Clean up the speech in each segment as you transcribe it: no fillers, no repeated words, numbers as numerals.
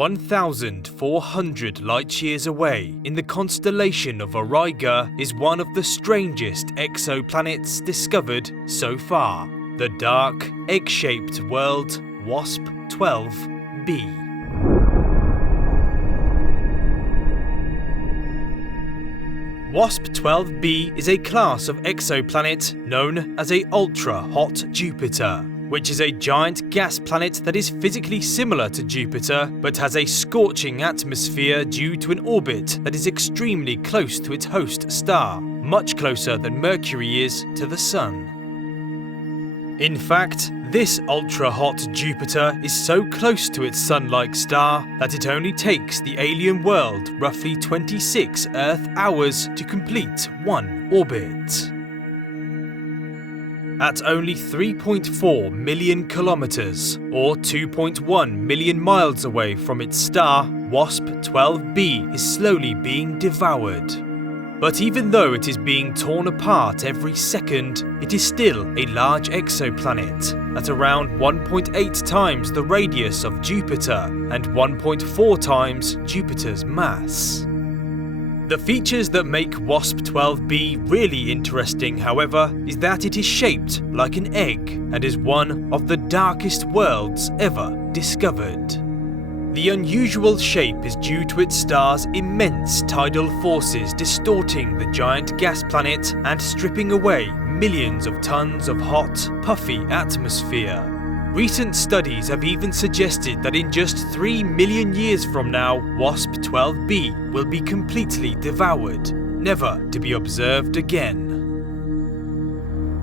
1,400 light-years away, in the constellation of Auriga, is one of the strangest exoplanets discovered so far, the dark, egg-shaped world WASP 12B. WASP 12B is a class of exoplanet known as a ultra-hot Jupiter, which is a giant gas planet that is physically similar to Jupiter but has a scorching atmosphere due to an orbit that is extremely close to its host star, much closer than Mercury is to the Sun. In fact, this ultra-hot Jupiter is so close to its Sun-like star that it only takes the alien world roughly 26 Earth hours to complete one orbit. At only 3.4 million kilometers, or 2.1 million miles away from its star, WASP 12B is slowly being devoured. But even though it is being torn apart every second, it is still a large exoplanet, at around 1.8 times the radius of Jupiter and 1.4 times Jupiter's mass. The features that make WASP 12B really interesting, however, is that it is shaped like an egg and is one of the darkest worlds ever discovered. The unusual shape is due to its star's immense tidal forces distorting the giant gas planet and stripping away millions of tons of hot, puffy atmosphere. Recent studies have even suggested that in just 3 million years from now, WASP 12B will be completely devoured, never to be observed again.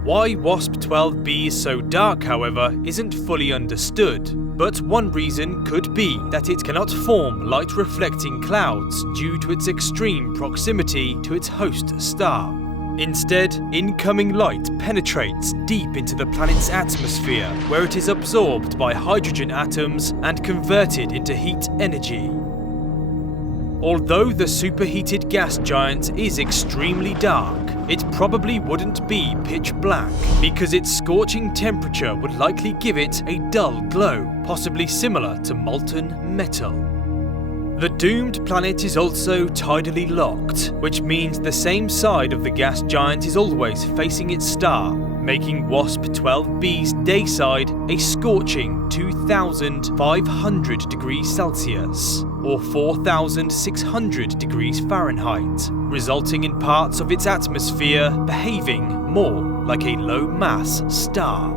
Why WASP 12B is so dark, however, isn't fully understood, but one reason could be that it cannot form light-reflecting clouds due to its extreme proximity to its host star. Instead, incoming light penetrates deep into the planet's atmosphere, where it is absorbed by hydrogen atoms and converted into heat energy. Although the superheated gas giant is extremely dark, it probably wouldn't be pitch black, because its scorching temperature would likely give it a dull glow, possibly similar to molten metal. The doomed planet is also tidally locked, which means the same side of the gas giant is always facing its star, making WASP 12B's day side a scorching 2,500 degrees Celsius, or 4,600 degrees Fahrenheit, resulting in parts of its atmosphere behaving more like a low-mass star.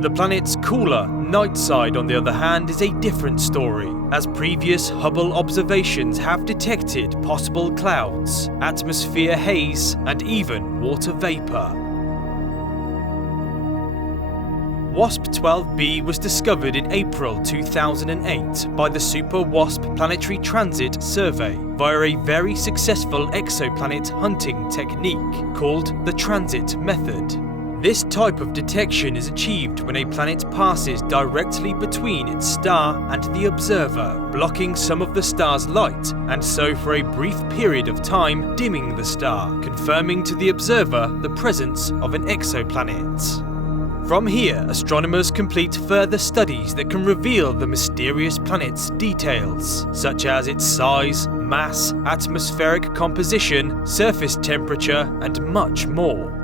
The planet's cooler night side, on the other hand, is a different story, as previous Hubble observations have detected possible clouds, atmosphere haze, and even water vapor. WASP 12B was discovered in April 2008 by the Super WASP Planetary Transit Survey via a very successful exoplanet hunting technique called the transit method. This type of detection is achieved when a planet passes directly between its star and the observer, blocking some of the star's light, and so for a brief period of time dimming the star, confirming to the observer the presence of an exoplanet. From here, astronomers complete further studies that can reveal the mysterious planet's details, such as its size, mass, atmospheric composition, surface temperature, and much more.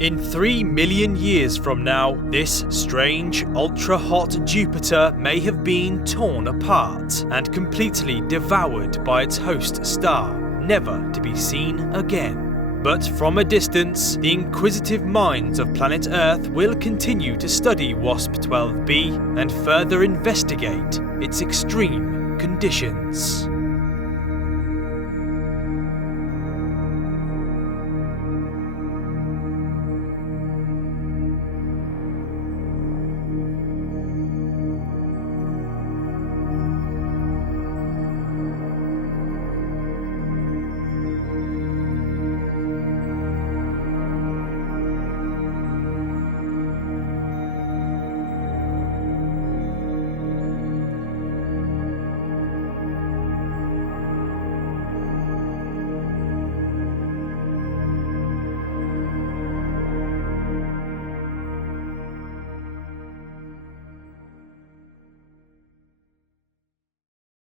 In 3 million years from now, this strange, ultra-hot Jupiter may have been torn apart and completely devoured by its host star, never to be seen again. But from a distance, the inquisitive minds of planet Earth will continue to study WASP 12B and further investigate its extreme conditions.